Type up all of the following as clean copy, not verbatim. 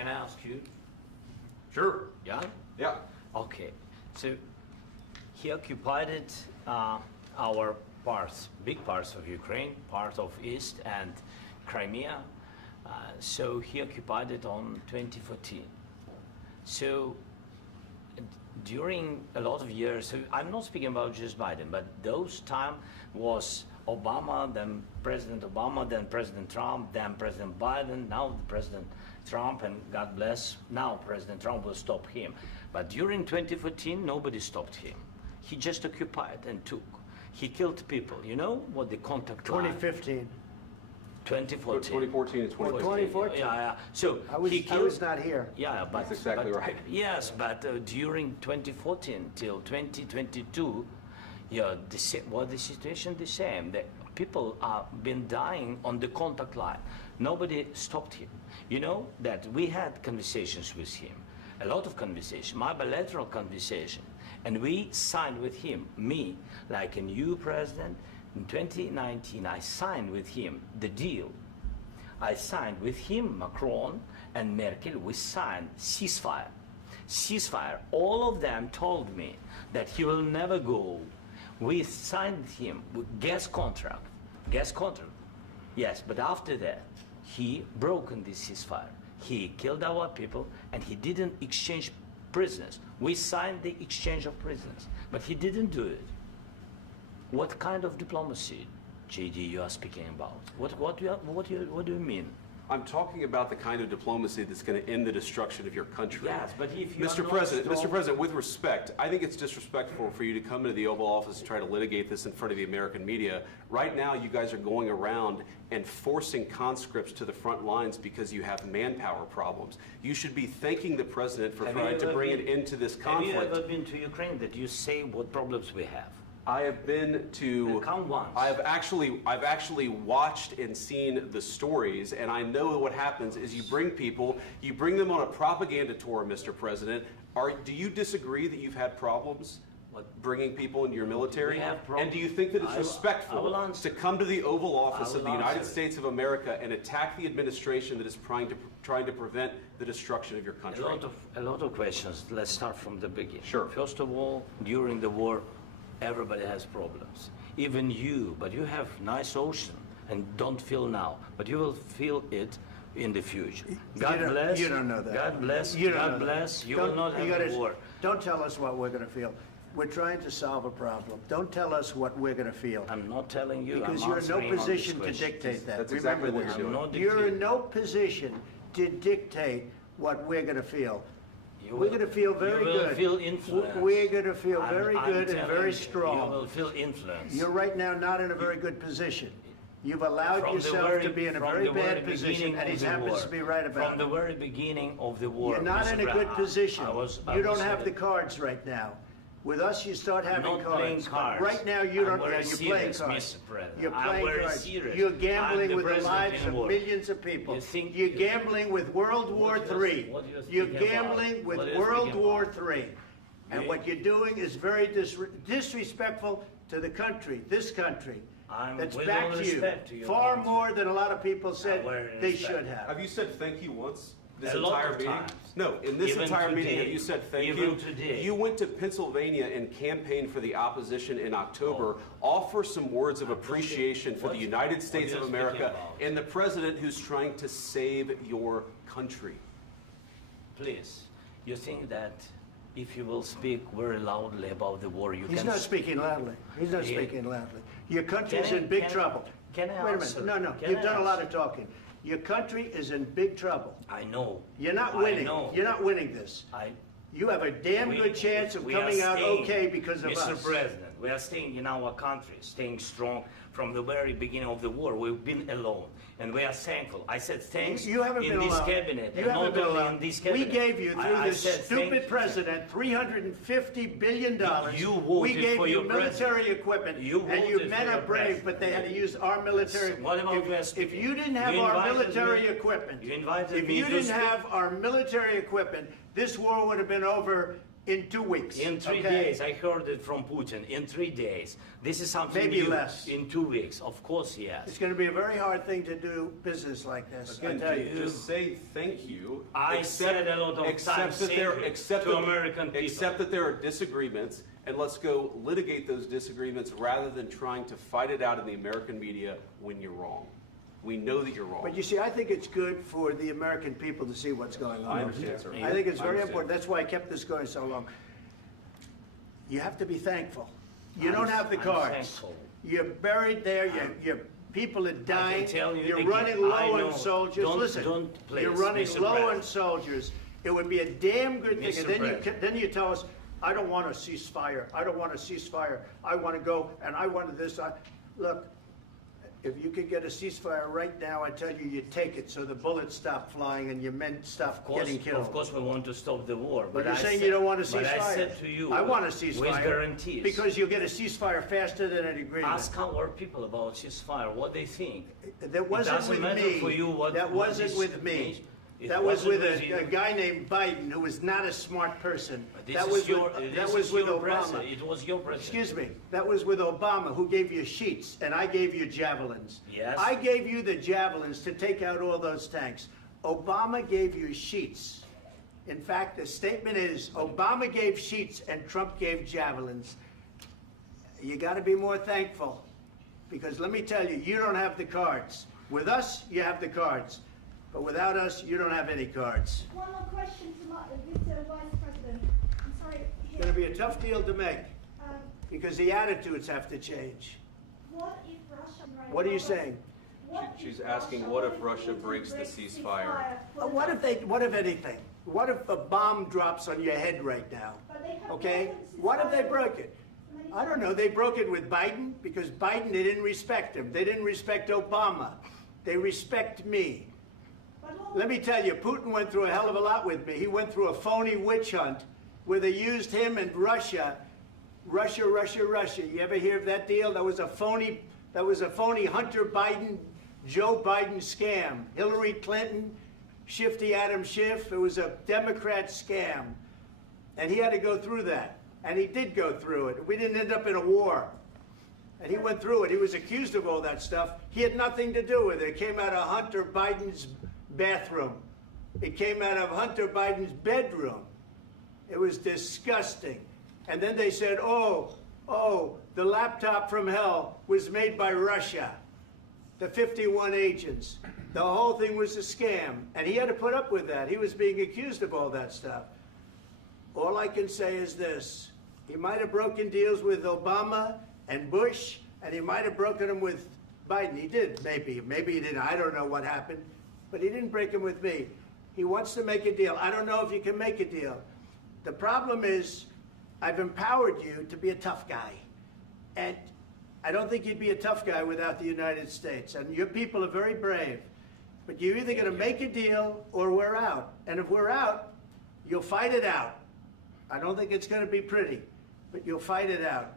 Can I ask you? Sure. Yeah? Yeah. Okay. So he occupied our parts, big parts of Ukraine, part of East and Crimea. So he occupied it on 2014. So during a lot of years, so I'm not speaking about just Biden, but those time was Obama, then President Obama, then President Trump, then President Biden, now President Trump, and God bless, now President Trump will stop him. But during 2014, nobody stopped him. He just occupied and took. He killed people. You know what the contact line? 2015. 2014. 2014 and 2015. 2014. Yeah. So I was not here. Yeah, but That's exactly right. Yes, but during 2014 till 2022, yeah, the situation the same. The people are been dying on the contact line. Nobody stopped him. You know that we had conversations with him, a lot of conversation, my bilateral conversation, and we signed with him, me, like a new president. In 2019, I signed with him the deal. I signed with him, Macron and Merkel, we signed ceasefire. Ceasefire. All of them told me that he will never go. We signed him with gas contract. Gas contract. Yes, but after that, he broken this ceasefire. He killed our people and he didn't exchange prisoners. We signed the exchange of prisoners, but he didn't do it. What kind of diplomacy, JD, you are speaking about? What do you mean? I'm talking about the kind of diplomacy that's going to end the destruction of your country. Yes, but if you Mr. President, with respect, I think it's disrespectful for you to come into the Oval Office and try to litigate this in front of the American media. Right now, you guys are going around and forcing conscripts to the front lines because you have manpower problems. You should be thanking the president for trying to bring an end to this conflict. Have you ever been to Ukraine that you say what problems we have? I have been to. Count once. I've actually watched and seen the stories, and I know what happens is you bring them on a propaganda tour, Mr. President. Do you disagree that you've had problems bringing people into your military? We have and do you think that it's respectful to come to the Oval Office of the United States of America and attack the administration that is trying to prevent the destruction of your country? A lot of questions. Let's start from the beginning. Sure. First of all, during the war, everybody has problems, even you, but you have nice ocean and don't feel now, but you will feel it in the future. God bless. You don't know that. God bless. You don't God know bless. that. You will not have a war. Don't tell us what we're going to feel. We're trying to solve a problem. Don't tell us what we're going to feel. I'm not telling you. Because I'm you're in no answering on position this to question. dictate that. That's Remember exactly what this. you're doing. You're in no position to dictate what we're going to feel. You We're will- going to feel very you will good. feel influence. We're going to feel very I'm good and telling very you, strong. You will feel influence. You're right now not in a very good position. You've allowed From the yourself very- to be in a from very the bad very position, beginning and he of the happens war. to be right about From the it. very beginning of the war. You're not Mr. in a good Brown, position. I You don't was have the saying- cards right now. With us, you start having not cards. playing cards. Right now, you don't. I'm very You're playing serious, cards. Mr. President. You're I'm playing very cards. serious. You're I'm gambling the with the president lives in of war. millions of people. You think- You're gambling with World War What you're- III. what you're You're speaking about? gambling with What you're World speaking War about? III. And You- what you're doing is very disrespectful to the country, this country. I'm That's with back all to you. respect to your Far country. more than a lot of people said very they respect. should have. Have you said thank you once? This A lot entire of meeting? times. No, in this Even entire meeting, today. have you said thank Even you? today. You went to Pennsylvania and campaigned for the opposition in October. Offer some words of appreciation for the United States what of are you speaking America about? and the president who's trying to save your country. Please, you think that if you will speak very loudly about the war, you He's can... not speaking loudly. He's not Yeah. speaking loudly. Your country's Can I- in big can I- trouble. can I Wait a answer? minute. No, Can you've I done a lot answer? of talking. Your country is in big trouble. I know. You're not I winning. know. You're not winning this. You have a damn good chance of we are coming out staying, okay because of Mr. us. President, we are staying in our country, staying strong from the very beginning of the war. We've been alone, and we are thankful. I said thanks You haven't in been this alone. cabinet, You and haven't not been only alone. in this We cabinet. gave you, through I this said thank stupid you. president, $350 billion. You we voted gave for you your military equipment, You and you voted men for are your brave, president. but they had to use our military. What about West? If you didn't have You our invited military me- equipment, you invited if me you to didn't speak. have our military equipment, this war would have been over In 2 weeks. In 3 okay? days, I heard it from Putin. In 3 days, this is something Maybe new. less. In 2 weeks, of course, yes. It's going to be a very hard thing to do business like this. I Again, tell you. just say thank you. I said a lot of times that there, thank you accept to that- American people. Accept that there are disagreements, and let's go litigate those disagreements rather than trying to fight it out in the American media when you're wrong. We know that you're wrong. But you see, I think it's good for the American people to see what's going on. I understand, sir. I think it's I very understand. important. That's why I kept this going so long. You have to be thankful. You don't have the I'm cards. thankful. You're buried there. Your people are dying. tell you You're again, running I low know. on soldiers. Don't- Listen, don't please, you're running Mr. low on President. soldiers. It would be a damn good thing. Mr. And then President. then you tell us, I don't want a ceasefire. I don't want a ceasefire. I want to go and I wanted this. Look, if you could get a ceasefire right now, I tell you, you take it so the bullets stop flying and your men stop getting killed. Of course, we want to stop the war. But you're I saying said- you don't want a ceasefire. But I said to you, I want a ceasefire. with guarantees. Because you'll get a ceasefire faster than an agreement. Ask our people about ceasefire, what they think. That wasn't doesn't with matter me. for you what- That what wasn't this with me. means. It That was wasn't with with you. a guy named Biden, who was not a smart person. This That is was your, with, this that is was with your Obama. president. It was your president. Excuse me, that was with Obama, who gave you sheets, and I gave you javelins. Yes. I gave you the javelins to take out all those tanks. Obama gave you sheets. In fact, the statement is, Obama gave sheets and Trump gave javelins. You gotta be more thankful, because let me tell you, you don't have the cards. With us, you have the cards, but without us, you don't have any cards. One more question to Mr. Vice President. I'm sorry. It's gonna be a tough deal to make, Um, because the attitudes have to change. what if Russia... What are you saying? She's asking, what if Russia breaks the ceasefire? What if anything? What if a bomb drops on your head right now? Okay? What if they broke it? I don't know. They broke it with Biden because Biden, they didn't respect him. They didn't respect Obama. They respect me. Let me tell you, Putin went through a hell of a lot with me. He went through a phony witch hunt where they used him and Russia. Russia. You ever hear of that deal? That was a phony Hunter Biden, Joe Biden scam. Hillary Clinton, Shifty Adam Schiff. It was a Democrat scam. And he had to go through that. And he did go through it. We didn't end up in a war. And he went through it. He was accused of all that stuff. He had nothing to do with it. It came out of Hunter Biden's bathroom. It came out of Hunter Biden's bedroom. It was disgusting. And then they said, oh, the laptop from hell was made by Russia. The 51 agents. The whole thing was a scam. And he had to put up with that. He was being accused of all that stuff. All I can say is this. He might have broken deals with Obama and Bush, and he might have broken them with Biden. He did, maybe. Maybe he didn't. I don't know what happened. But he didn't break them with me. He wants to make a deal. I don't know if you can make a deal. The problem is, I've empowered you to be a tough guy. And I don't think you'd be a tough guy without the United States. And your people are very brave. But you're either going to make a deal or we're out. And if we're out, you'll fight it out. I don't think it's going to be pretty, but you'll fight it out.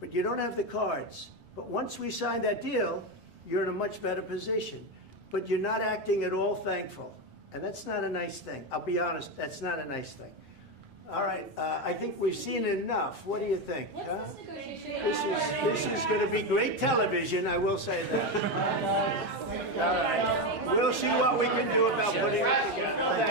But you don't have the cards. But once we sign that deal, you're in a much better position. But you're not acting at all thankful. And that's not a nice thing. I'll be honest, that's not a nice thing. All right, I think we've seen enough. What do you think? Huh? This is going to be great television, I will say that. All right. We'll see what we can do about putting it together. Thank you.